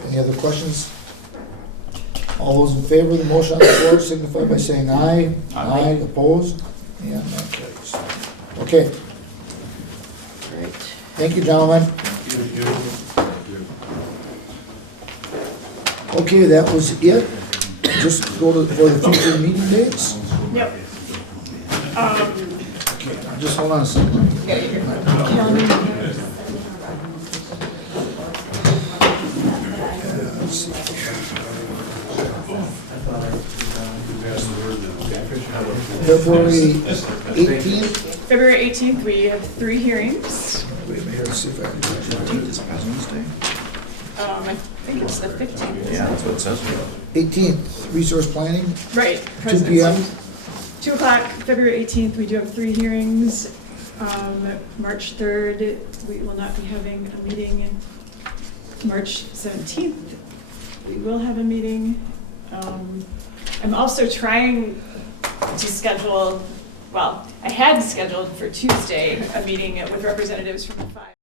Any other questions? All those in favor of the motion on the floor signify by saying aye. Aye. Opposed? And that carries. Okay, All right. thank you, gentlemen. Okay, that was it. Just go to, for the future meeting dates. Yep. Just hold on a second. Got it here. Calendar. Let's see. February 18th. February 18th, we have 3 hearings. Wait a minute, let's see if I can. 15th is President's Day? I think it's the 15th. Yeah, that's what it says. 18th, resource planning, Right. 2 p.m. 2 o'clock, February 18th, we do have 3 hearings. March 3rd, we will not be having a meeting. March 17th, we will have a meeting. I'm also trying to schedule, well, I had scheduled for Tuesday a meeting with representatives from the 5.